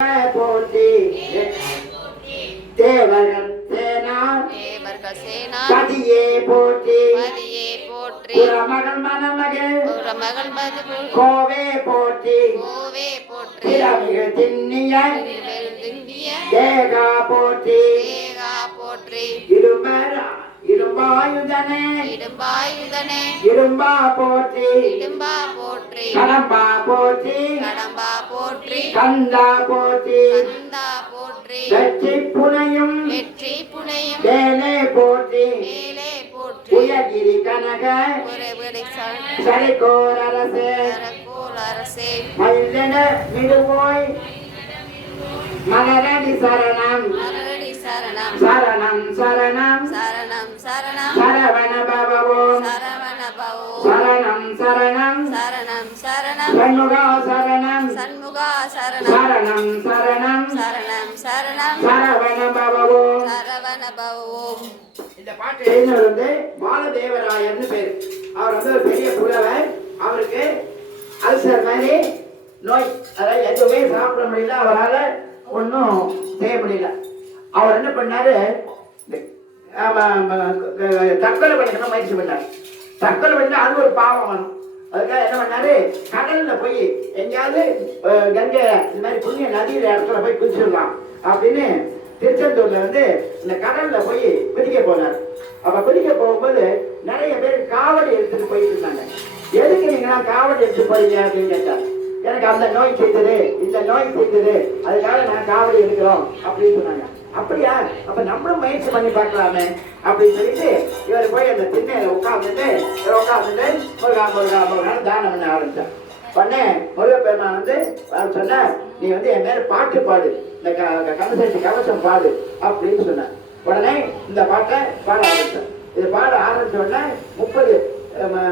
போற்றி தேவர்கள் சேனா பதியே போற்றி புறமகள் மணமகள் கோவே போற்றி திறமிகு திண்ணிய தேகா போற்றி இரும்பாயுதனே இரும்பா போற்றி கடம்பா போற்றி கந்தா போற்றி வெற்றி புனையும் வேலே போற்றி உயகிரி கனக சரிகோர் அரசே மயிலென மிடுவோய் மலரடி சரணம் சரணம் சரணம் சரவண பவவோம் சரணம் சரணம் சண்முகா சரணம் சரணம் சரணம் சரவண பவவோம். இந்த பாட்டு எழுதினவர் வந்து பாலதேவராயர்னு பேர். அவர் வந்து ஒரு பெரிய புலவர். அவருக்கு அல்சர் மாதிரி நோய், அதாவது எதுவுமே சாப்பிட முடியல, அவரால் ஒன்றும் செய்ய முடியல. அவர் என்ன பண்ணாரு, தற்கொலை பண்ணிக்கணும் முயற்சி பண்ணார். தற்கொலை பண்ணா அது ஒரு பாவம் வரும். அதுக்காக என்ன பண்ணாரு, கடல்ல போய் எங்கேயாவது கங்கை இந்த மாதிரி புண்ணிய நதியில இடத்துல போய் குதிச்சிடலாம் அப்படின்னு திருச்செந்தூர்ல வந்து இந்த கடல்ல போய் குதிக்க போனார். அப்ப குதிக்க போகும்போது நிறைய பேர் காவடி எடுத்துட்டு போயிட்டு இருந்தாங்க. எதுக்கு நீங்களா காவடி எடுத்து போறீங்க அப்படின்னு கேட்டார். எனக்கு அந்த நோய் செய்தது, இந்த நோய் செய்தது, அதுக்காக நான் காவடி எடுக்கிறோம் அப்படின்னு சொன்னாங்க. அப்படியா, அப்ப நம்மளும் முயற்சி பண்ணி பார்க்கலாமே அப்படின்னு சொல்லிட்டு இவர் போய் அந்த திண்ணையில உட்காந்துட்டு முருகா முருகா முருகான்னு தானம் பண்ண ஆரம்பிச்சார். உடனே முருகப்பெருமான் வந்து சொன்னார், நீ வந்து என் மேல பாட்டு பாடு, இந்த கந்தசஷ்டி கவசம் பாடு அப்படின்னு சொன்னார். உடனே இந்த பாட்டை பாட ஆரம்பிச்சார். இது பாட ஆரம்பிச்ச உடனே 33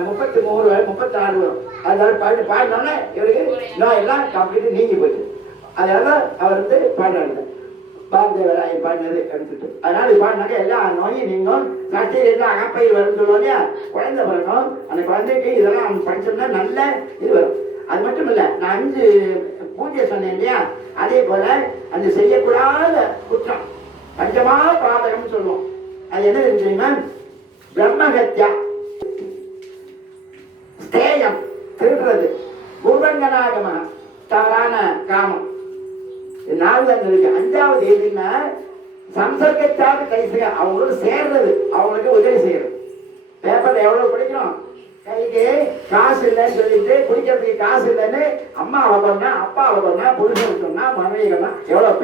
34 வரும். அதனால பாட்டு பாடினோடனே இவருக்கு நோய் எல்லாம் கம்ப்ளீட்டு நீங்கி போச்சு. அதனால அவர் வந்து பாடுறாங்க பாலதேவராயர் பாடினது எடுத்துட்டு. அதனால இது பாடினாக்க எல்லா நோயும் நீங்கும். சட்டையில் இருந்தால் அகப்பையில் வரும்னு சொல்லுவோம் இல்லையா, குழந்தை பிறக்கும். அந்த குழந்தைக்கு இதெல்லாம் படிச்சோம்னா நல்ல இது வரும். அது மட்டும் இல்லை, நான் 5 பூஜை சொன்னேன் இல்லையா, அதே போல அந்த செய்யக்கூடாத குற்றம் பஞ்சமா பாதகம்னு சொல்லுவோம். அது என்ன தெரியுமா, பிரம்மஹத்யா, ஸ்தேயம் திருடுறது, பூர்வங்கனாகம தவறான காமம், 4 இருக்கு. 5வது எதுன்னா சம்சர்க்கத்தாவது கைசுக, அவங்களோட சேர்றது, அவங்களுக்கு உதவி செய்யறது. பேப்பர்ல எவ்வளவு படிக்கிறோம், கைக்கு காசு இல்லைன்னு சொல்லிட்டு குடிக்கிறதுக்கு காசு இல்லைன்னு அம்மாவை பண்ணா, அப்பாவை பண்ணா, புருஷன் சொன்னா, மனைவி எவ்வளவு